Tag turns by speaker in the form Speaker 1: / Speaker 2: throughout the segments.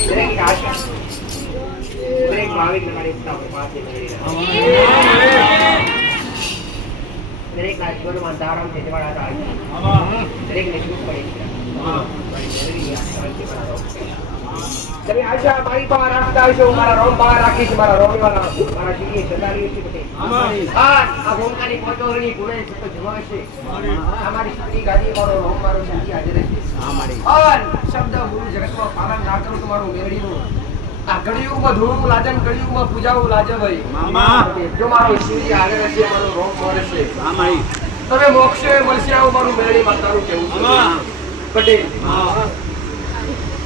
Speaker 1: દરેક દરેક. દરેક ના જીવનમાં ધારમ છે જવાડા થાય દરેકને સુખ પડે છે છે. તમે આશા મારી પાસે રાખતા હશો મારા રોમ પાસે રાખીશ મારા રોમ વાળા મારા શિરીએ સદારીએ છે બધે. હા આ ભૂમકાની કોચોરણી ગુણે છે. તો જમાશે અમારી શુક્રી ગાડી મારો રોમ મારો શાંતિ હાજર છે અન શબ્દ ગુરુ જગતમાં પાલન ના કરું તમારું મેળવીનું આ કળિયુગમાં ધૂળું લાજન કળિયુગમાં પૂજાવું લાજે ભાઈ જો મારો શિવજી આગળ હશે મારો રોમ મળશે તમે મોક્ષે મળશે આવું મારું મેળવી માતાનું કેવું છે. પટેલ.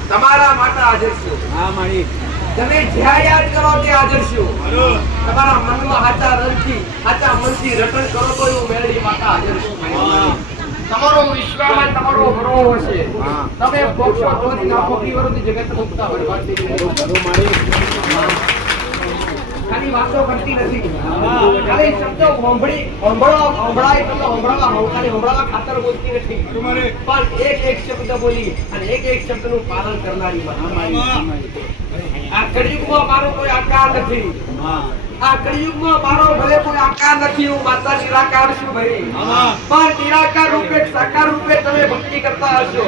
Speaker 1: તમારા માટે હાજર છું. તમે જ્યાં યાદ કરો તે હાજર છું. તમારા મનમાં હાચા રણથી હાચા મનથી રટણ કરો તો એવું મેળવી માતા હાજર છું તમારો વિશ્વાસ તમારો ભરો હશે. તમે ભોગશો તો જ ના ભોગી વરોથી જગત મુક્તા જાય. ખાલી વાતો કરતી નથી. ખાલી શબ્દો હોંભળી હોંભળો હોંભળાય તમને હોંભળાવા ખાલી હોંભળાવા ખાતર બોલતી નથી. પણ એક એક શબ્દ બોલી અને એક એક શબ્દનું પાલન કરનારી મહામારી. આ કળિયુગમાં મારો કોઈ આકાર નથી. આ કળિયુગમાં મારો ભલે કોઈ આકાર નથી હું માતા નિરાકાર છું ભાઈ. પણ નિરાકાર રૂપે સાકાર રૂપે તમે ભક્તિ કરતા હશો.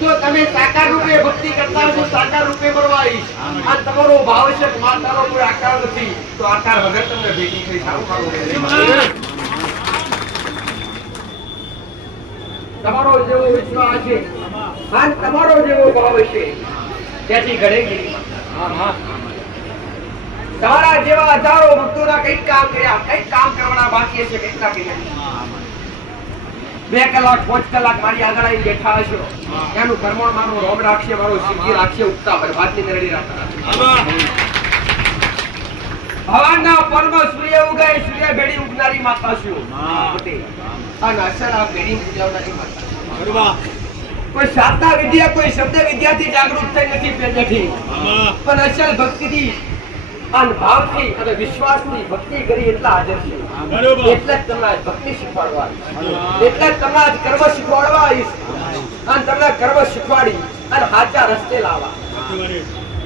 Speaker 1: જો તમે સાકાર રૂપે ભક્તિ કરતા હશો સાકાર રૂપે મળવા આવીશ. અને તમારો ભાવ છે માતાનો કોઈ આકાર નથી તો આકાર વગર તમને ભેગી થઈ સારું સારું તમારો જેવો વિશ્વાસ છે અને તમારો જેવો ભાવ છે ત્યાંથી ઘડે ગઈ. તમારા જેવા હજારો ભક્તોના કઈ કામ કર્યા કઈ કામ કરવાના બાકી છે કેટલા કર્યા બે કલાક પાંચ કલાક મારી આગળ આવી બેઠા હશો. એનું કર્મણ મારું રોમ રાખશે મારો સિદ્ધિ રાખશે ઉગતા બરબાદની નરડી રાખતા ભગવાનના પરમ સૂર્ય ઉગાય સૂર્ય ભેડી ઉગનારી માતા છું. અને અસર આ ભેડી પૂજાવનારી માતા કોઈ સાધના વિદ્યા કોઈ શબ્દ વિદ્યાથી જાગૃત થઈ નથી પહેલેથી પણ અસલ ભક્તિથી અને ભાવથી અને વિશ્વાસથી ભક્તિ કરી એટલા હાજર છે. એટલે જ તમને ભક્તિ શીખવાડવા એટલે જ તમને આજ કર્મ શીખવાડવા આવીશ. અને તમને કર્મ શીખવાડી અને સાચા રસ્તે લાવવા.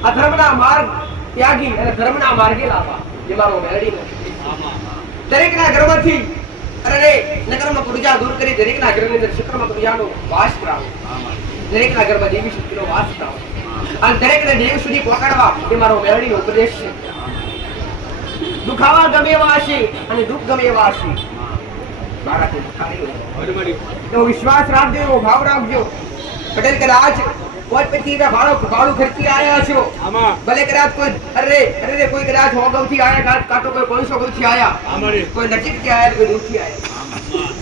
Speaker 1: અધર્મના માર્ગ ત્યાગી અને ધર્મના માર્ગે લાવવા. એ મારો મેળવી દરેકના ગર્ભથી અરે નગરમાં કુરજા દૂર કરી દરેકના ગર્ભની અંદર શુક્રમાં કુરજાનો વાસ કરાવો. દરેકના ગર્ભ દેવી શક્તિનો વાસ કરાવો. અને દરેકને દેવ સુધી પહોંચાડવા એ મારો મેળવીનો ઉપદેશ છે. દુખાવા ગમે એવા હશે અને દુઃખ ગમે એવા હશે. એવો વિશ્વાસ રાખજો એવો ભાવ રાખજો. પટેલ કદાચ કોઈ પછી ભાડો ભાડું ખર્ચી આવ્યા છો? ભલે કદાચ કોઈ અરે અરે કોઈ કદાચ હોગવથી આયા કાં- તો કોઈ પાંચસો ગૌથી આયા. કોઈ નજીકથી આયા કોઈ દૂરથી આયા.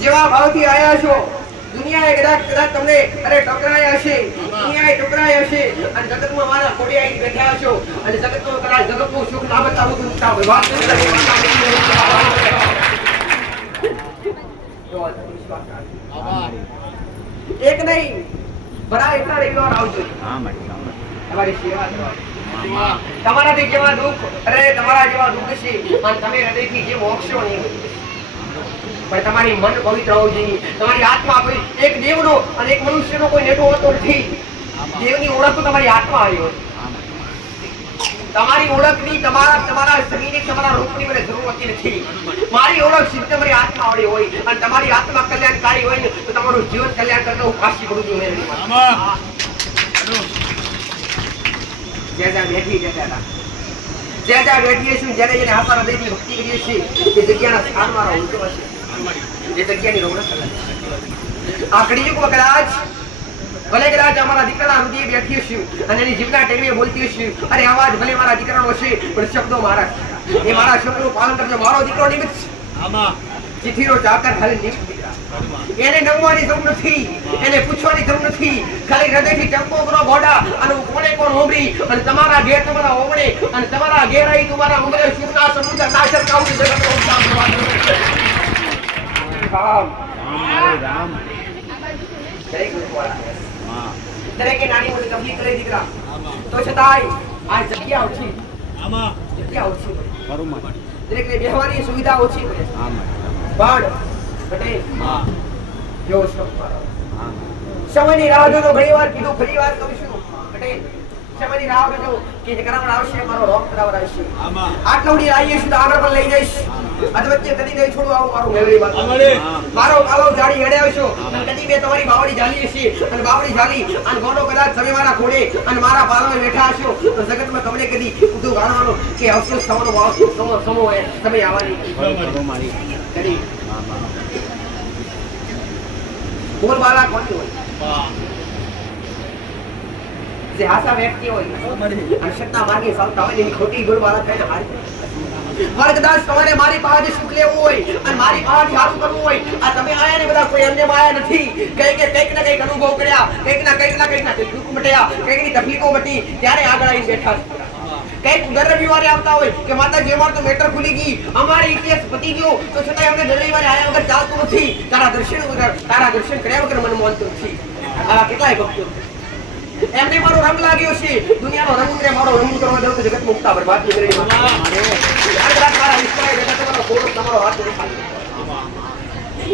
Speaker 1: જેવા ભાવથી આયા છો દુનિયાએ કદાચ કદાચ તમને અરે ટકરાયા હશે. દુનિયાએ ટકરાયા હશે. અને જગતમાં મારા ખોડી આવી બેઠા છો અને જગતમાં કદાચ જગતનું સુખ ના બતાવું તો. વાત. એવો વિશ્વાસ રાખજો. એક નહીં બરા એટલા રવિવાર આવજો. તમારી સેવા તમારાથી જેવા દુઃખ અરે તમારા જેવા દુઃખ છે અને તમે હૃદયથી જે મોક્ષો નહીં. પણ તમારી મન પવિત્ર હોવું જોઈએ. તમારી આત્મા એક દેવનો અને એક મનુષ્યનો કોઈ નેટો હોતો નથી. દેવની ઓળખ તો તમારી આત્મા આવી હોય. તમારી ઓળખની તમારા તમારા શરીરની તમારા રૂપની મને જરૂર હોતી નથી. મારી ઓળખ સિદ્ધ તમારી આત્મા વાળી હોય અને તમારી આત્મા કલ્યાણકારી હોય ને તો તમારું જીવન કલ્યાણ કરતા હું ફાંસી કરું છું મેં. જ્યાં જ્યાં બેઠી ત્યાં ત્યાં જ્યાં જ્યાં બેઠીએ છીએ જ્યારે જેને આશા હૃદયથી ભક્તિ કરીએ છીએ તે જગ્યાના સ્થાન મારા ઊંચો હશે જે જગ્યાની રૌનક અલગ છે. કદાચ ભલે કદાચ અમારા દીકરાના હૃદય બેઠી છું અને એની જીવના ટેરવીએ બોલતી છું અરે અવાજ ભલે મારા દીકરાનો છે પણ શબ્દો મારા એ મારા શબ્દનું પાલન કરજો. મારો દીકરો નિમિત્ત. ચિઠ્ઠીનો ચાકર ખાલી નિમિત્ત દીકરા. એને નમવાની જરૂર નથી. એને પૂછવાની જરૂર નથી. ખાલી હૃદયથી ટંકો કરો ગોડા અને કોણે કોણ હોંભળી અને તમારા ઘેર તમારા ઓમણે અને તમારા ઘેર આવી તમારા ઉમરે શિવના સમુદ્ર નાશર કાઉ જગતનો ઉદ્ધાર રામ દરેક લોકોવાળા. દરેકે નાની મોટી તકલીફ કરે દીકરા. તો છતાંય આ જગ્યા ઓછી. જગ્યા ઓછી પડે. દરેકને બેહવાની સુવિધા ઓછી પડે પણ પટેલ હા. મારો સમયની રાહ. જો ઘણી વાર કીધું ફરી વાર કહું છું પટેલ કે આવશે મારો રોગ કરાવડ આવશે. આટલું આવીએ છું તો આગળ પણ લઈ જઈશ. અધ કદી નહીં છોડું આવું મારું મેળવી વાત મારો કાલો જાડી હેડે આવશો. અને કદી બે તમારી બાવડી જાલી હશે અને બાવડી જાલી અને ગોનો કદાચ તમે મારા ઘોડે અને મારા પાલવે બેઠા હશો તો જગતમાં તમને કદી ઊંધું ગાળવાનું કે વાવ સમો સમો હોય આવવાની. કદી. કોની હોય? જે વ્યક્તિ હોય, અને માર્ગે ચાલતા હોય ખોટી વાળા થઈને હારી મારે તમારે મારી પાસે સુખ લેવું હોય, અને મારી પાસે સારું કરવું હોય, આ તમે આયા ને બધા કોઈ અન્ય માયા નથી. કઈ કે કંઈક ના કંઈક અનુભવ કર્યા, કંઈક ના કંઈક ના કંઈક ના દુઃખ મટ્યા કંઈકની તકલીફો મટી, ત્યારે આગળ આવી બેઠા કંઈક દર રવિવારે આવતા હોય કે માતાજી અમાર તો મેટર ખુલી ગઈ અમારી ઇતિહાસ પતી ગયો, તો છતાંય અમને દર રવિવારે આયા વગર ચાલતું નથી. તારા દર્શન વગર, તારા દર્શન કર્યા વગર મને માનતું નથી. આવા કેટલાય ભક્તો. એમને મારો રંગ લાગ્યો છે. દુનિયાનો રંગ ને મારો રંગ કરવા દઉં તો જગત મુક્તા ગઈ યાદ રાખ મારા વિશ્વાએ જગત તમારો ઘોડો તમારો હાથ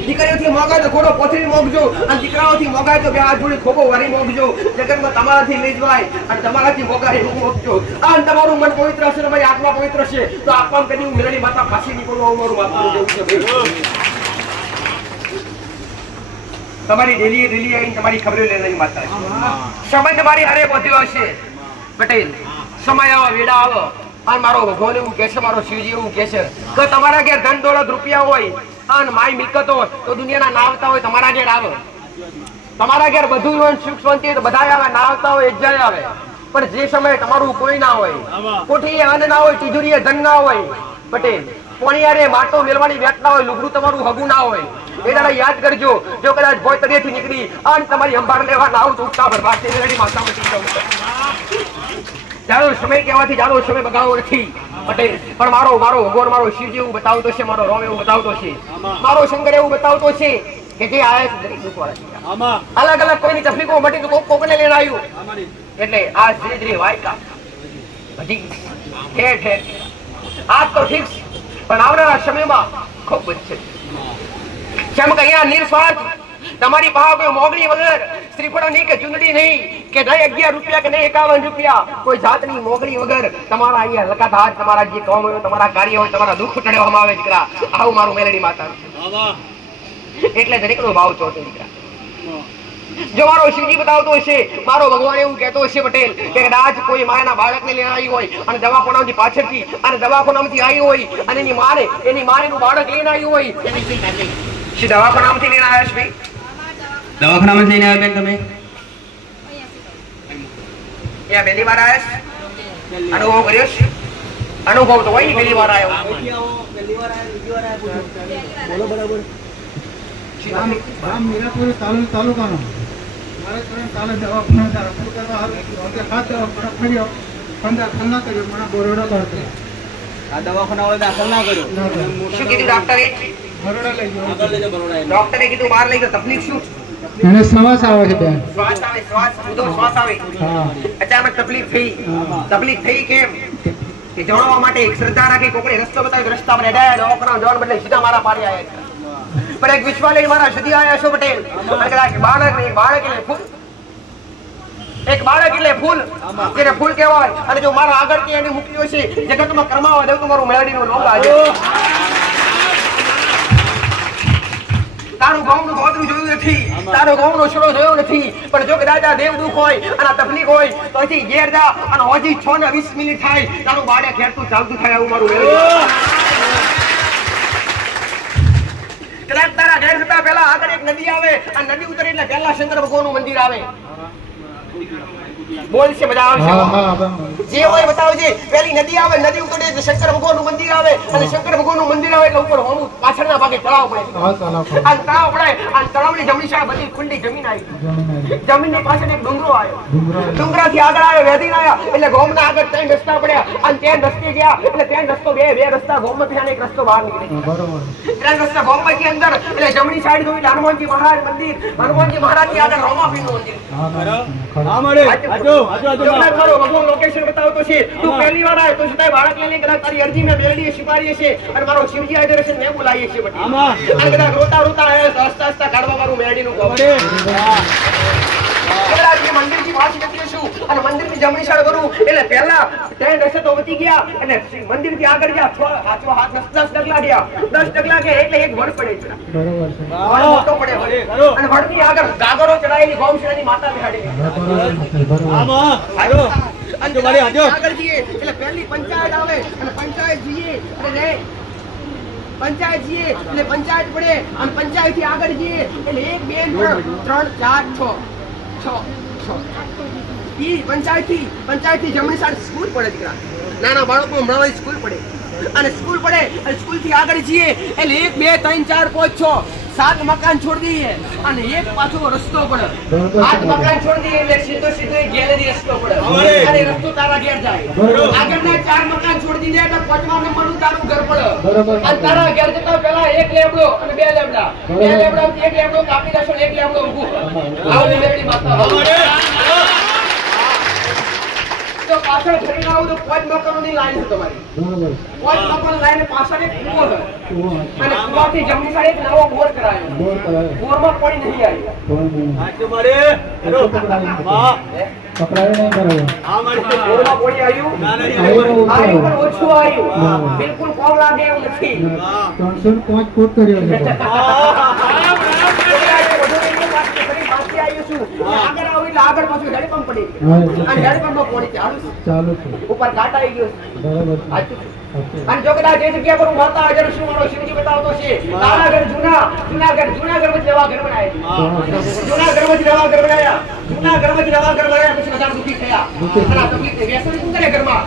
Speaker 1: દીકરીઓથી મોગાય તો ઘોડો પોથરી મોગજો અને દીકરાઓથી મોગાય તો બે હાથ જોડી ખોખો વારી મોગજો. જગતમાં તમારાથી લઈ જવાય અને તમારાથી મોગાય એવું મોગજો. અને તમારું મન પવિત્ર હશે તમારી આત્મા પવિત્ર છે. તો આત્મા કદી હું મેળવી માતા ફાંસી નીકળવા મારું માતા જેવું છે. તમારી રેલી રેલી આવીને તમારી ખબરો લેવાની માતા સમય તમારી હારે પહોંચ્યો હશે. પટેલ સમય આવો વેડા આવો. અને મારો ભગવાન એવું કહે છે મારો શિવજી એવું કે છે કે તમારા ઘેર ધન દોલત રૂપિયા હોય અને માય મિલકત હોય તો દુનિયાના ના આવતા હોય તમારા ઘેર આવે. તમારા ઘેર બધું હોય સુખ શાંતિ તો બધા આવે ના આવતા હોય એક જાય આવે. પણ જે સમયે તમારું કોઈ ના હોય કોઠીએ અન્ન ના હોય તિજોરી ધન ના હોય પટેલ પોણિયારે માટો મેળવાની વેટ ના હોય લુગડું તમારું હગું ના હોય. દાડા યાદ કરજો. જો કદાચ ભોય તળિયેથી નીકળી. અને તમારી અંબાર લેવા ના તો ઉઠતા બરબાદ થઈ રેડી માતા મટી જારો સમય કહેવાથી જાણો સમય બગાડવો નથી. પટેલ પણ મારો મારો ભગવાન મારો શિવજી એવું બતાવતો છે મારો રોમ એવું બતાવતો છે. મારો શંકર એવું બતાવતો છે કે જે આયા છે દરેક દુઃખવાળા છે. અલગ અલગ કોઈની તકલીફો મટી તો કોક કોકને લઈને આવ્યું. એટલે આ શ્રી શ્રી વાયકા. હજી ઠેર ઠેર. આજ તો ઠીક છે. પણ આવનારા સમયમાં ખૂબ બચશે જેમ કે અહીંયા નિર્સ્વાર્થ તમારી પાસે કોઈ મોગણી વગર શ્રીફળો નહીં કે ચુંદડી નહીં, કે નહીં અગિયાર રૂપિયા કે નહીં એકાવન રૂપિયા, કોઈ જાતની મોગણી વગર તમારા અહીંયા લગાતાર તમારા જે કામ હોય, તમારા કાર્ય હોય, તમારા દુઃખ ટળવામાં આવે દીકરા. આવું મારું મેલડી માતા એટલે દરેકનો ભાવ ચોથો દીકરા. જો મારો શિવજી બતાવતો હશે, મારો ભગવાન એવું કહેતો હશે પટેલ, કે કદાચ કોઈ માના બાળકને લઈને આવી હોય, અને દવાખાનામાંથી પાછળથી, અને દવાખાનામાંથી આવી હોય, અને એની માને એની માને નું બાળક લઈને આવ્યું હોય શું દવાખાનામાંથી લઈને આવ્યા છે ભાઈ
Speaker 2: દવાખાનામાં જઈને આવ્યા બેન તમે
Speaker 1: અહીંયા પહેલી વાર આવ્યા છે અનુભવ કર્યો છે અનુભવ તો હોય ને પહેલી વાર આવ્યો
Speaker 3: ગામ ગામ મીરાપુર તાલુ- તાલુકાનો મારે ત્રણ તાલે દવાખાના હતા. રફુ કરવા હારું. હવે હાથ દવાખાના ફર્યો. પંદર ખન્ના કર્યો. મને બરોડા કરતો.
Speaker 2: આ દવાખાના વાળા દાખલ ના
Speaker 3: ના કર્યો.
Speaker 1: શું કીધું ડોક્ટરે
Speaker 3: બરોડા લઈ ગયો.
Speaker 2: આગળ લઈ જાઓ બરોડા એમ.
Speaker 1: ડોક્ટરે કીધું બહાર લઈ ગયો તકલીફ શું?
Speaker 3: એને શ્વાસ આવે છે બેન.
Speaker 1: શ્વાસ આવે શ્વાસ ઊંધો શ્વાસ આવે.
Speaker 3: હા.
Speaker 1: અચાનક તકલીફ થઈ. તકલીફ થઈ કેમ? કે જણાવવા માટે એક શ્રદ્ધા રાખી કોકડે રસ્તો બતાવ્યો રસ્તા પર હેડાયા ડોકરા જવાનું બદલે સીધા મારા પાડી આવ્યા પણ એક વિશ્વા લઈને મારા સુધી આવ્યા છો પટેલ. અને બાળક ને બાળક એટલે ફૂલ. એક બાળક એટલે ફૂલ. જેને ફૂલ કહેવાય. અને જો મારા આગળ એની મુક્તિઓ છે જગતમાં કરમાવા દઉં તો મારું મેળડીનું લોક આજે તારું ગામનું ગોદરું જોયું નથી. તારો ગામનો છોડો જોયો નથી. પણ જો આ દેવ હોય અને તકલીફ હોય, તો હજી ઘેર જા અને હજી છ ને વીસ મિનિટ થાય. તારું બાળક ખેડતું ચાલતું થાય આવું મારું કદાચ તારા ઘેર જતા પહેલા આગળ એક નદી આવે. અને નદી ઉતરે એટલે પહેલા શંકર ભગવાનનું મંદિર આવે. બોલ છે. મજા આવશે જે હોય બતાવજે પેલી નદી આવે નદી ઉતરે શંકર ભગવાનનું મંદિર આવે અને શંકર ભગવાનનું મંદિર આવે એટલે ઉપર હોનું પાછળના ભાગે તળાવ પડે. આ તળાવ પડે. અને તળાવની જમણી સાઈડ બધી ખુલ્લી જમીન આવી.
Speaker 3: જમીન.
Speaker 1: જમીનની પાછળ એક ડુંગરો આવ્યો.
Speaker 3: ડુંગરા આવ્યા.
Speaker 1: ડુંગરાથી આગળ આવ્યો વેધી આવ્યા. એટલે ગોમના આગળ ત્રણ રસ્તા પડ્યા. અને ત્યાં રસ્તે ગયા. એટલે ત્રણ રસ્તો બે બે રસ્તા ગોમમાંથી અને એક રસ્તો બહાર નીકળે. ત્રણ રસ્તા ગોમમાંથી અંદર. એટલે જમણી સાઈડ જોઈ હનુમાનજી મહારાજ મંદિર. હનુમાનજી મહારાજની આગળ રોમાપીરનું મંદિર.
Speaker 2: હાચો
Speaker 1: જગન્નાથ મારો ભગવાન લોકેશન બતાવતો છે. તું પહેલી વાર આવ્યો તો છતાંય બાળક લઈને કદાચ તારી અરજી મેં મેળવીએ સ્વીકારીએ છે અને મારો શિવજી આજે છે મેં બોલાવીએ છીએ બધી. અને કદાચ રોતા રોતા આવ્યા હસતા હસતા કાઢવા મારું મેળડીનું કહું
Speaker 2: મળે હા.
Speaker 1: કદાચ એ મંદિરથી પાછી નીકળીશું અને મંદિરથી જમણી સાઈડ કરું એટલે પહેલા ત્રણ રસ્તે તો વધી ગયા અને મંદિરથી આગળ ગયા. છ હાથો હાથ દસ દસ ડગલા ગયા. દસ ડગલા ગયા એટલે એક વડ પડે છે.
Speaker 3: બરોબર છે.
Speaker 1: વડ મોટો પડે વડ. અને આગળ ગાગરો ચડાયેલી ગૌશાળાની માતા બેહાડેલી
Speaker 2: આમાં આજો આજો મારી આજો
Speaker 1: આગળ જઈએ. એટલે પહેલી પંચાયત આવે અને પંચાયત જઈએ. એટલે પંચાયત જઈએ. એટલે પંચાયત પડે. અને પંચાયતથી આગળ જઈએ. એટલે એક બે ત્રણ ચાર છ. છ છ. ઈ પંચાયત પંચાયત જમણી સાઈડ સ્કૂલ પડે દીકરા. નાના બાળકો હમણાં સ્કૂલ પડે. અને સ્કૂલ પડે, અને સ્કૂલથી આગળ જઈએ, એટલે એક, બે, ત્રણ, ચાર, પાંચ, છ. સાત મકાન છોડી દઈએ અને એક પાછો રસ્તો પડે. આઠ મકાન છોડી દઈએ એટલે સીધો સીધો ગેલેરી રસ્તો પડે. અને રસ્તો તારા ઘેર જાય. આગળના ચાર મકાન છોડી દીધા એટલે પાંચમા નંબરનું તારું ઘર પડે. અને તારા ઘેર જતા પેલા એક લેબડો અને બે લેબડા બે લેબડા એક લેબડો કાપી દેશો એક લેબડો ઊભું. આવું લેબડી માતા. તો પાછળ ફરીને આવું તો પાંચ મકાનોની લાઈન છે તમારી. પાંચ મકાન લાઈન પાછળ એક કૂવો છે. અને કૂવાથી જમણી સાઈડ નવો બોર કરાયો. બોરમાં પાણી નહીં આવ્યું
Speaker 3: બોર નહીં. બરોબર
Speaker 2: આ મારી.
Speaker 1: બોરમાં પાણી આવ્યું.
Speaker 2: ના
Speaker 3: આવ્યું ઓછું.
Speaker 1: આવ્યું. બિલકુલ કોમ લાગે એવું નથી.
Speaker 3: ત્રણસો પાંચ ફૂટ કર્યો છે
Speaker 1: આગળ આવું એટલે આગળ પાછું હેડ પડી અને હેડ પંપમાં ચાલુ
Speaker 3: ચાલુ
Speaker 1: ઉપર ઘાટ આવી ગયો છે.
Speaker 3: બરોબર છે.
Speaker 1: સાચું છે.
Speaker 3: સાચું.
Speaker 1: અને જો કદાચ એ જગ્યા પર હું માતા હાજર છું મારો શિવજી બતાવતો છે તારા ઘર જૂના જૂના ઘર જૂના ઘરમાંથી ઘર બનાવ્યા જૂના ઘરમાંથી નવા ઘર બનાવ્યા. જૂના ઘરમાંથી નવા ઘર બનાવ્યા પછી બધા દુઃખી થયા. તકલીફ થઈ. વ્યસન શું કરે ઘરમાં?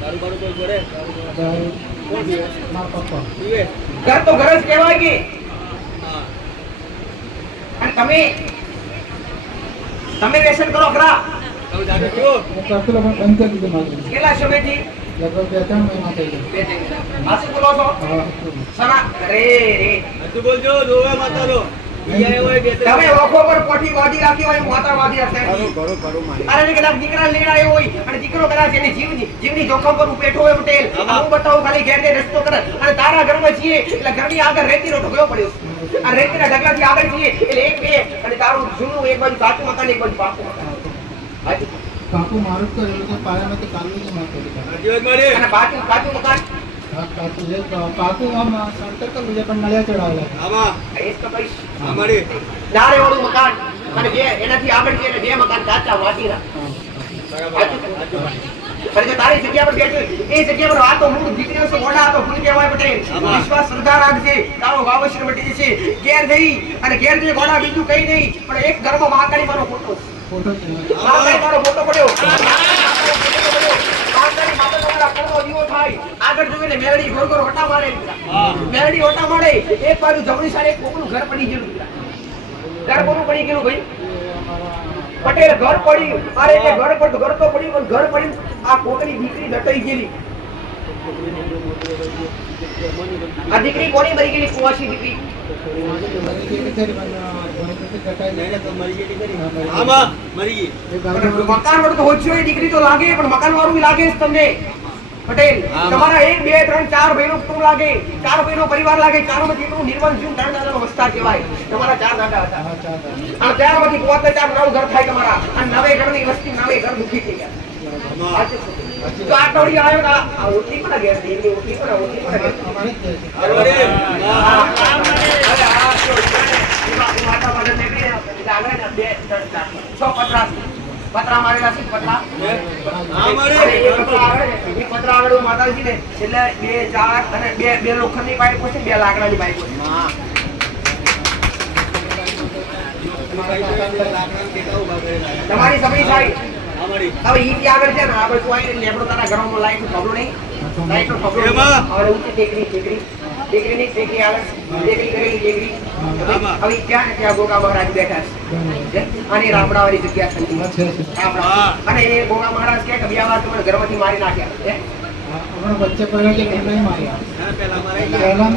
Speaker 2: બારું કોઈ
Speaker 1: ઘર તો ઘર જ કહેવાય કે અને તમે તમે વ્યસન કરો ખરા. કેટલા સમયથી ઓખો પર પોઠી રાખી હોય માતા અરે કદાચ દીકરા લેડાયો હોય અને દીકરો કદાચ એની જીવની જીવની જોખમ પર બેઠો હોય પટેલ. હું બતાવું ખાલી ઘેર ઘેર રસ્તો કરે. અને તારા ઘરમાં છીએ એટલે ઘરની આગળ રેતીનો ઢગલો પડ્યો. આ રેતીના ઢગલાથી આગળ જઈએ એટલે એક બે અને તારું જૂનું એક બાજુ કાચું મકાન એક બાજુ પાકું મકાન.
Speaker 3: કાકુ મારું જ જ
Speaker 1: અને કાચું
Speaker 3: આમ પણ નળિયા ચડાવેલા.
Speaker 2: આમાં.
Speaker 1: એ જ તો
Speaker 2: મારી.
Speaker 1: વાળું મકાન. અને બે એનાથી આગળ બે મકાન કાચા માટીના
Speaker 2: બરાબર.
Speaker 1: જો તારી જગ્યા પર બેઠી એ જગ્યા પર આ તો મૂળ દીકરીઓ છે મોઢા તો ભૂલ કેવાય
Speaker 2: બટે
Speaker 1: વિશ્વાસ શ્રદ્ધા રાખજે. તારો વાવશ્ય મટી જશે. ઘેર જઈ અને ઘેર જઈ ગોડા બીજું કઈ નહીં પણ એક ગર્ભ મહાકાળી મારો ફોટો મારો ફોટો પડ્યો. મહાકાળી માતા તમારા ફોટો દીવો થાય. આગળ જોઈને મેરડી ગોળ ગોળ વટા મારે. મેરડી વટા મારે. એક બાજુ જમણી સાઈડ એક કોકનું ઘર પડી ગયેલું. ઘર કોનું પડી ગયેલું ભાઈ? પટેલ ઘર પડી અરે એ ઘર પડ ઘર તો પડી પણ ઘર પડી આ કોકની દીકરી દટાઈ ગયેલી. આ દીકરી કોની મરી ગયેલી? કુવાસી દીકરી.
Speaker 2: ગઈ
Speaker 3: ગઈ.
Speaker 2: ગઈ
Speaker 1: મકાન વાળું તો ઓછું હોય દીકરી તો લાગે પણ મકાન વાળું લાગે તમને. પટેલ તમારા એક બે ત્રણ ચાર ભાઈનો કુટુંબ લાગે ચાર ભાઈનો પરિવાર લાગે ચારમાંથી એકનું નિર્માણ થયું ત્રણ દાદાનો વસ્તા કહેવાય તમારા ચાર દાદા હતા
Speaker 3: હા,
Speaker 1: ચારમાંથી પોતે ચાર નવ ઘર થાય તમારા અને નવે ઘરની વસ્તી નવે ઘર દુખી થઈ ગયા
Speaker 2: આમાં
Speaker 1: તો આ ટોળી આવ્યો ને આ ઓટલી કોના ઘેર છે? ઓટલી માતા એટલે ને બે, ત્રણ, ચાર, છ છે. પતરા મારેલા છે પતરા
Speaker 2: હા, મારે.
Speaker 1: એ પતરા આગળ એ પતરા આગળ હું માતાજી ને એટલે બે ચાર અને બે બે લોખંડની પાઇપો છે બે લાકડાની પાઇપો છે. તમારી સમય
Speaker 2: સારી
Speaker 1: હવે ઈ આગળ છે ને આપણે કોઈ લેબડો તારા ઘરમાં લાઈટ નો ખબરો નહીં નો
Speaker 2: એમાં?
Speaker 1: છે? અને રામડાવાળી જગ્યા છે. રામડા. અને એ ગોગા મહારાજ કે બે વાર તમને ઘરમાંથી મારી નાખ્યા. હે?
Speaker 3: વચ્ચે માર્યા.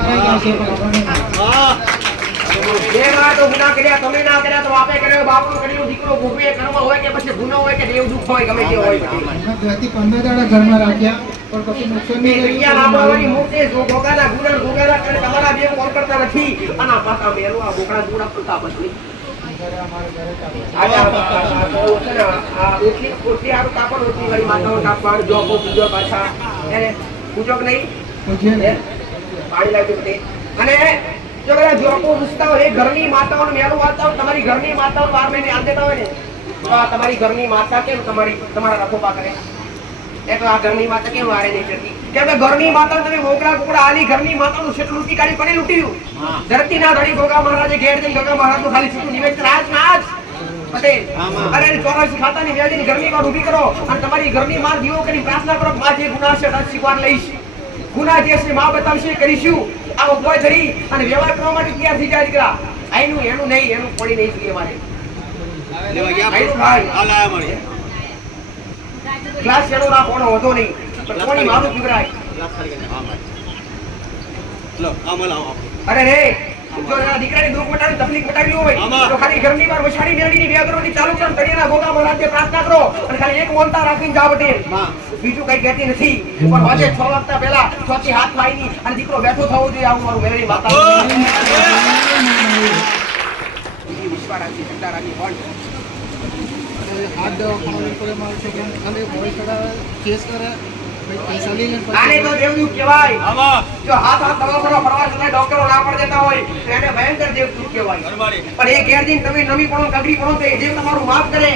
Speaker 3: પહેલા છે પણ
Speaker 2: હા.
Speaker 1: તો ગુના કર્યા તમે ના કર્યા તો આપે કર્યો બાપનો કર્યો દીકરો ભોગવે કર્મ હોય કે પછી ગુનો હોય કે દેવ દુઃખ હોય ગમે તે હોય
Speaker 3: પંદર દાડા ઘરમાં રાખ્યા. પણ કશું નુકસાન નહીં
Speaker 1: દુનિયા લાંબાવાની મૂર્તિ જો ગોગાના ગુણર ગોગાના કરે તમારા બે કોણ કરતા નથી. અને આ પાછા મેરું આ ગોગડા ગુણા કરતા પછી. મેલું તમારી ઘરની માતાઓ બાર મહિને આલ દેતા હોય ને? તો આ તમારી ઘરની માતા કેમ તમારી તમારા રખોપા કરે? એ તો આ ઘરની માતા કેમ વારે નહીં ચડતી કેમ કે ઘરની માતા તમે મોકળા કુકડા આલી ઘરની માતાનું શેઠ લૂંટી કાઢી પડે લૂંટી રહ્યું ધરતી ના ધડી ગોગા મહારાજે ઘેર જઈને ગોગા મહારાજનું ખાલી છૂટું નિવેદ રાજ નાજ પટેલ અરે ચોરાસી ખાતાની વ્યાજની ઘરની માં ઊભી કરો અને તમારી ઘરની માં દીવો કરી પ્રાર્થના કરો માં જે ગુના છે રસ સ્વીકાર લઈશ. ગુના જે છે માં બતાવશે કરીશું. આ ઊભો ધરી અને વ્યવહાર કરવા માટે તૈયાર થઈ જાય દીકરા. આઈનું એનું નહીં એનું પડી નહીં જોઈએ મારે.
Speaker 2: લેવા ગયા
Speaker 1: ભાઈ. ક્લાસ એનો રાખવાનો વધો નહીં. પણ કોની મારું પીવરાય અરે રે જો દીકરાની દુઃખ મટાવી તકલીફ મટાવી હોય તો ખાલી ઘરની બાર વસાડી મેળવીની બે ચાલુ કર તળિયાના ગોગા મહારાજને પ્રાર્થના કરો અને ખાલી એક મોનતા રાખીને જા બટેલ બીજું કઈ કહેતી નથી. પણ હોજે છ વાગતા પહેલા છ થી હાથ વાઈની અને દીકરો બેઠો થવો જોઈએ આવું મારું મેળવી માતા વિશ્વા રાખી ચિંતા રાખી કોણ
Speaker 3: અને હાથ દવાખાના ઉપર અમારે છે કે ખાલી ભોય ચડાવે કેસ કરે? પછી પૈસા લઈ લે પછી-
Speaker 1: આને તો દેવદૂત કહેવાય. જો હાથ હાથ દવાખાના ફરવા જતા ડોક્ટરો ના પડ દેતા હોય તો એને ભયંકર દેવદૂત કહેવાય. પણ એ ઘેર તમે નમી પડો કગડી પડો તો એ જે તમારું માફ કરે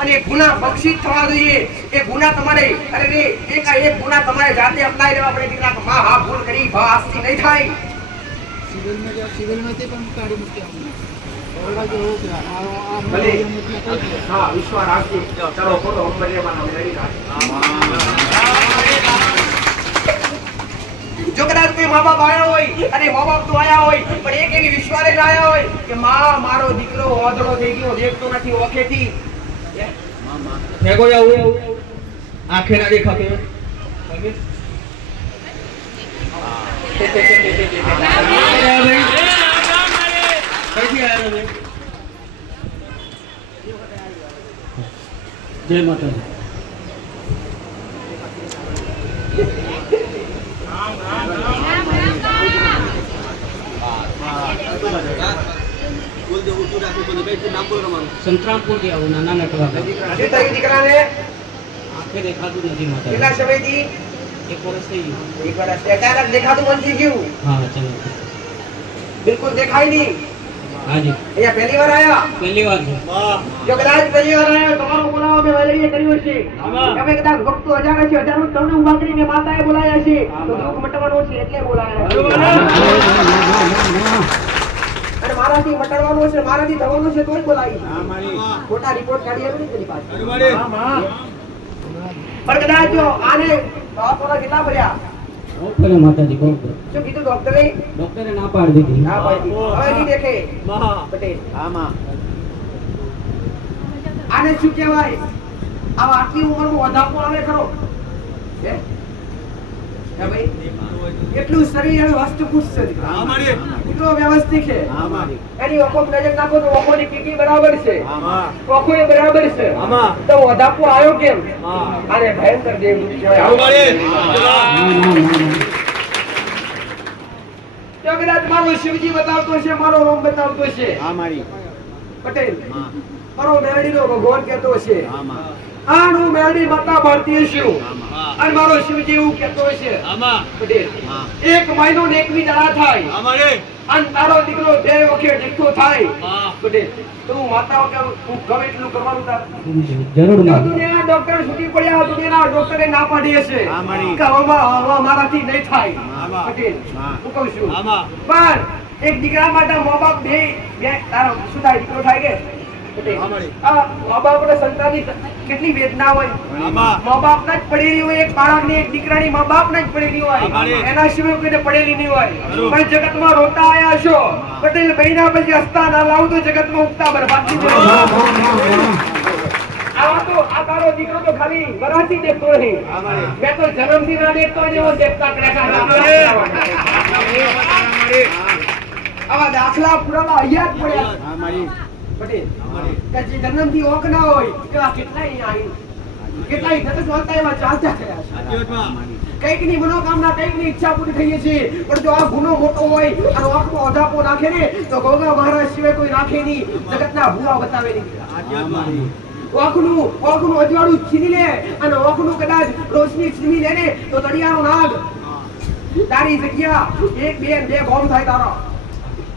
Speaker 1: અને એ ગુના બક્ષિત થવા જોઈએ. એ ગુના તમારે અરે રે એક એક ગુના તમારે જાતે અપનાવી લેવા પડે દીકરા માં હા ભૂલ કરી ભા આજથી નહીં થાય.
Speaker 3: પણ કાઢી મૂકી
Speaker 1: કોઈ મા બાપ આવ્યા હોય અને મા બાપ તો હોય પણ એક એવી વિશ્વાસ આવ્યા હોય કે માં મારો દીકરો ઓધળો થઈ ગયો દેખતો નથી ઓખેથી. ભેગો આવું આંખે ના દેખાતો
Speaker 4: માતાજી
Speaker 2: બોલ દે ઊંચું રાખું બધું કઈ નામ બોલ તમારું
Speaker 4: સંતરામપુરથી આવું નાના નટવા
Speaker 1: શું થયું દીકરાને
Speaker 4: આંખે દેખાતું નથી માતા
Speaker 1: કેટલા સમયથી
Speaker 4: એક વર્ષ થઈ ગયું
Speaker 1: એક વર્ષ અચાનક દેખાતું બંધ થઈ
Speaker 4: હાજી.
Speaker 1: અહીંયા પહેલી વાર આયા
Speaker 4: પહેલી વાર છે.
Speaker 1: જો કદાચ પહેલી વાર આયા તમારો બોલાવો મેં વેલડીએ કર્યું છે તમે કદાચ ભક્તો હજાર હશે હજારો તમને ઊભા કરીને માતાએ બોલાયા છે તો દુઃખ મટવાનું છે એટલે બોલાયા અને મારાથી મટાડવાનું છે મારાથી થવાનું છે તોય બોલાવી ખોટા રિપોર્ટ કાઢી આવી ને તેની પણ કદાચ જો આને કેટલા ભર્યા
Speaker 4: કરે માતાજી કરે
Speaker 1: શું કીધું ડોક્ટરે?
Speaker 4: ડોક્ટરે ના પાડી દીધી.
Speaker 1: ના પાડી હવે નહીં દેખે.
Speaker 2: મહા.
Speaker 1: પટેલ.
Speaker 2: આમાં
Speaker 1: આને શું કહેવાય? આ આટલી ઉંમરમાં વધાપો આવે ખરો. હે? હે ભાઈ? એટલું શરીર અને વાસ્તુપુષ્ટ છે. એટલો વ્યવસ્થિત છે. એની ઓખો નજર નાખો તો ઓખોની કીકી બરાબર છે. ઓખો એ બરાબર છે. તો વધાપો આવ્યો કેમ? અરે ભયંકર
Speaker 2: દેવ
Speaker 4: ના ના ના
Speaker 1: કદાચ મારો શિવજી બતાવતો છે મારો રોમ બતાવતો છે. પટેલ મારો મેરડીનો ભગવાન કહેતો છે.
Speaker 2: આમાં
Speaker 1: મેળી માતા ભારતીય શિવ અને મારો શિવજી એવું કહેતો છે એક મહિનો ને એકવી દડા થાય. અને તારો દીકરો બે વખત દીકરો થાય. પટેલ તો માતા વગર હું ગમે એટલું કરવાનું તાર.
Speaker 4: જરૂર ના.
Speaker 1: દુનિયાના ડોક્ટર છૂટી પડ્યા દુનિયાના ડોક્ટરે ના પાડી હશે. કે આમાં મારાથી નહીં થાય. પટેલ
Speaker 2: હું.
Speaker 1: કહું છું. પણ એક દીકરા માટે મા બાપ બે બે તારો શું થાય દીકરો થાય કે? મા બાપને સંતાનની કેટલી વેદના હોય. મા બાપના જ પડેલી હોય એક બાળકની એક દીકરાની મા બાપના જ પડેલી હોય. એના સિવાય કોઈને પડેલી નહીં હોય. પણ જગતમાં રોતા આયા છો. પટેલ મહિના પછી હસતા ના લાવ તો જગતમાં ઉગતા બરબાદ થઈ જાય. તો આ તારો દીકરો તો ખાલી વરાથી દેખતો નહીં. મેં તો જન્મથી ના દેખતો એવો દેખતા આવા દાખલા પુરાવા અહીંયા જ પડ્યા. પટેલ કે જે જન્મથી ઓક ના હોય એવા કેટલાય આવી કેટલાય જગત વાળતા એવા ચાલતા કર્યા કંઈકની મનોકામના કંઈકની ઈચ્છા પૂરી થઈ છે પણ જો આ ગુનો મોટો હોય અને આંખમાં અધાપો નાખે ને તો ગોગા મહારાજ સિવાય કોઈ રાખે નહીં. જગતના ભૂવા બતાવે નહીં. ઓખનું ઓખનું અજવાળું છીની લે અને ઓખનું કદાચ રોશની છીની લે ને તો દરિયાનો નાગ. તારી જગ્યા એક બે બે ગોમ થાય તારો.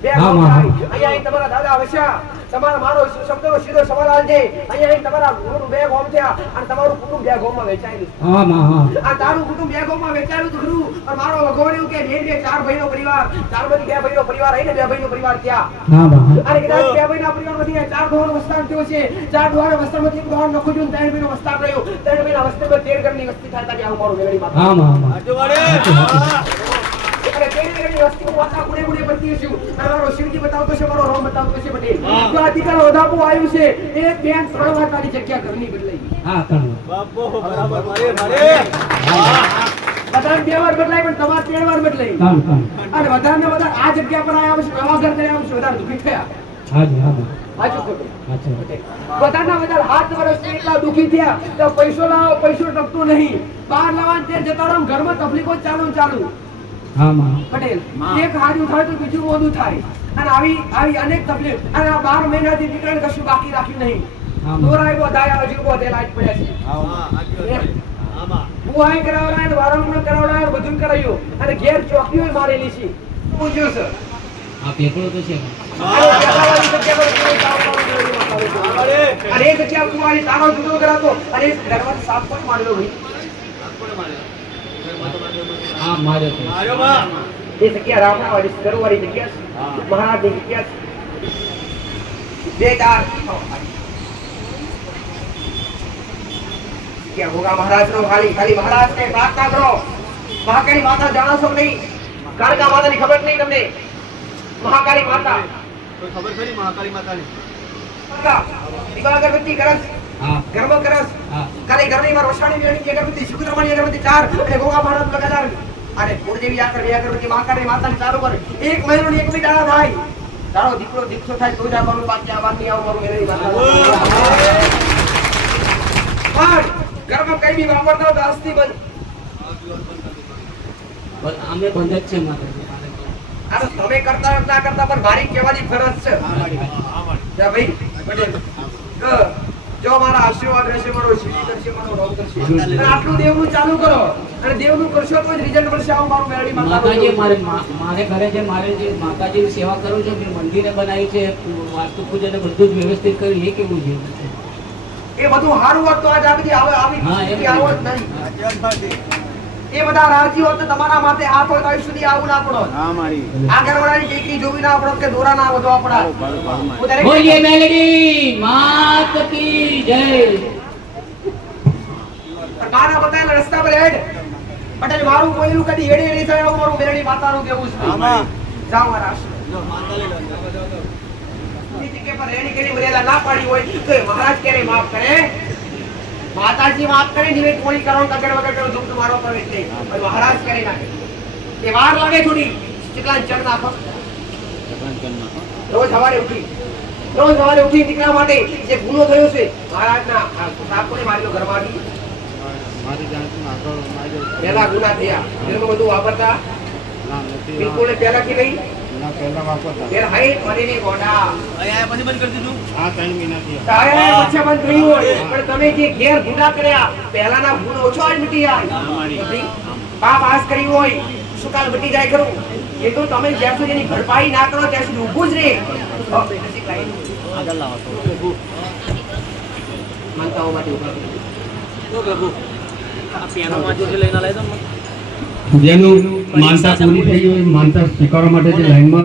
Speaker 1: બે
Speaker 4: હા,
Speaker 1: ગોમ થાય.
Speaker 4: હા.
Speaker 1: અહીંયા તમારા દાદા વસ્યા. તમારા મારો શબ્દનો સીધો સવાલ આવજે અહીંયા અહીં તમારા ગુરુ બે ગોમ થયા અને તમારું કુટુંબ બે ગોમમાં વેચાયેલું
Speaker 4: હા માં હા.
Speaker 1: આ તારું કુટુંબ બે ગોમમાં વેચાયેલું તો ખરું. પણ મારો એવું કે બે બે ચાર ભાઈનો પરિવાર. ચાર બધી બે ભાઈનો પરિવાર રહીને બે ભાઈનો પરિવાર થયા.
Speaker 4: હા માં
Speaker 1: અને કદાચ બે ભાઈના પરિવારમાંથી ચાર દોહરનો વિસ્તાર થયો છે. ચાર દોહરના વિસ્તારમાંથી એક દોહર નખું જોઈને ત્રણ ભાઈનો વિસ્તાર રહ્યો. ત્રણ ભાઈના વિસ્તારમાં તેર ઘરની વસ્તી થાય ત્યાં આવું મારું વેગડી માં
Speaker 4: હા માં. હા.
Speaker 1: અને તેર ઘરની ગુણે ગુણે બનતી હશું. અને શિવજી બતાવતો છે મારો રામ બતાવતો છે પટેલ જો આ દીકરા વધાપો આવ્યું છે એક બે ત્રણ વાર તારી જગ્યા ઘરની બદલાઈ ગઈ.
Speaker 4: હા કણ
Speaker 1: બધાને બે વાર બદલાઈ પણ તમારે ત્રણ વાર બદલાઈ.
Speaker 4: કણ કણ
Speaker 1: અને વધારે ને આ જગ્યા પર આવ્યા છે નવા ઘર કર્યા છે વધારે દુઃખી થયા.
Speaker 4: હાજી હા માં
Speaker 1: ખોટું
Speaker 4: અચ્છા
Speaker 1: બધા. હાથ વર્ષથી એટલા દુઃખી થયા તો પૈસો લાવો પૈસો ટકતો નહીં. બહાર લાવવા તે જતા રહો ઘરમાં તકલીફો ચાલુ ચાલુ. પટેલ એક હાજુ થાય તો બીજું મોડું થાય. અને આવી આવી અનેક તકલીફ. અને આ બાર મહિનાથી દીકરાને કશું બાકી રાખ્યું નહીં.
Speaker 4: હા.
Speaker 1: દોરાય બોધાયા હજુ બોધેલા જ પડ્યા છે. બુહાઈ કરાવડાય ને વારંવાર કરાવડાય બધું કરાયું. અને ઘેર ચોકીઓ મારેલી છે. પૂછ્યું છે
Speaker 4: આ પેપરો તો છે
Speaker 1: અરે. બેસાડવાની જગ્યા કુંવારી તારો જુદો કરાતો. અને એ ઘરમાંથી સાફ પણ મારેલો ભાઈ?
Speaker 4: હા માર્યો છે
Speaker 1: એ જગ્યા રામણાવાળી સરોવરની જગ્યા છે મહારાજની જગ્યા છે બે ચાર કે હોગા મહારાજનો ખાલી ખાલી મહારાજને પ્રાર્થના કરો મહાકાળી માતા જાણો છો કે નહીં કાળકા માતાની ખબર નહીં તમને મહાકાળી માતા
Speaker 2: ખબર ખરી મહાકાળી માતાની
Speaker 1: કાળકા, દીવા અગરબત્તી કરસ
Speaker 4: હા
Speaker 1: ગરબો કરસ
Speaker 4: હા.
Speaker 1: ઘરની માં રોષાણી વેણી અગરબત્તી શુક્રવાણી અગરબત્તી ચાર અને ગોગા મહારાજ લગાતાર. અને કુળદેવી આગળ અગરબત્તી મહાકાળી માતાની ચાલુ કર એક મહિનો એક બી દાડા થાય તારો દીકરો દીકરો થાય તો જ આ બાકી આ વાત નહીં આવું મારું મેળવી માતા પણ ઘરમાં કઈ બી વાપરતા તો આજથી બંધ.
Speaker 4: બસ અમે બંધ જ છે માતાજી.
Speaker 1: તમે કરતા ના કરતા પણ મારી કહેવાની ફરજ છે. ભાઈ જો મારા આશીર્વાદ રહેશે મારો શિવ કરશે મારો રોગ કરશે. અને આટલું દેવનું ચાલુ કરો. અને દેવનું કરશો તો રિઝલ્ટ મળશે આવું મારું મેળવી
Speaker 4: માતાજી મારે મારે ઘરે જે મારે જે માતાજીની સેવા કરું છું મેં મંદિરે બનાવી છે વાસ્તુ પૂજન બધું જ વ્યવસ્થિત કર્યું એ કેવું છે?
Speaker 1: એ બધું સારું વાત તો આજ આ બધી આવે આવી
Speaker 4: હા, એમ
Speaker 1: સ્થિતિ આવો જ નહીં. એ બધા રાજી હોત તો તમારા માટે આ તો અહીં સુધી આવું ના પડો.
Speaker 2: હા મારી.
Speaker 1: આ ઘરવાળાની ટેકરી જોવી ના પડો કે દોરા ના વધવા પડે.
Speaker 4: બોલીએ મેલડી માત કી જય.
Speaker 1: નાના બતાવેલા રસ્તા પર હેડ. પટેલ મારું કોઈનું કદી હેડે હેડી થાય એવું મારું મેલડી માતાનું કેવું છે.
Speaker 2: આમાં.
Speaker 1: જાઓ મારા એ જગ્યા પર રેડી કેડી મર્યાદા ના પાડી હોય તો મહારાજ ક્યારે માફ કરે. માતાજી વાત કરે નિવેદ કોણી કરો કગડ વગર કરો ધૂપ મારો પ્રવેશ નહીં. પણ મહારાજ કરી નાખે એ વાર લાગે થોડી. કેટલા ચડ નાખો રોજ સવારે ઉઠી. રોજ સવારે ઉઠી દીકરા માટે જે ગુનો થયો છે મહારાજના સાપોને માર્યો ઘરમાંથી પહેલા ગુના થયા. એનું બધું વાપરતા.
Speaker 2: બિલકુલ
Speaker 1: બિલકુલ પહેલાથી નહીં.
Speaker 2: ના પહેલા વાપરતા.
Speaker 1: ફેર હાઈ મરીની ગોડા
Speaker 2: આ ત્રણ મહિનાથી.
Speaker 1: તારે પછી બંધ થયું હોય. પણ તમે જે ઘેર ગુના કર્યા પહેલાના ગુણ ઓછો આજ મટી જાય પાપ આસ કરી હોય. સુકાલ મટી જાય ખરું? એ તો તમે જ્યાં સુધી એની ભરપાઈ ના કરો ત્યાં સુધી ઊભું જ રહે પછી.
Speaker 2: આગળ લાવો
Speaker 1: માનતાઓ માટે ઊભા રહો.
Speaker 5: જેનું માનતા પૂરી થઈ હોય માનતા સ્વીકારવા માટે જે લાઈનમાં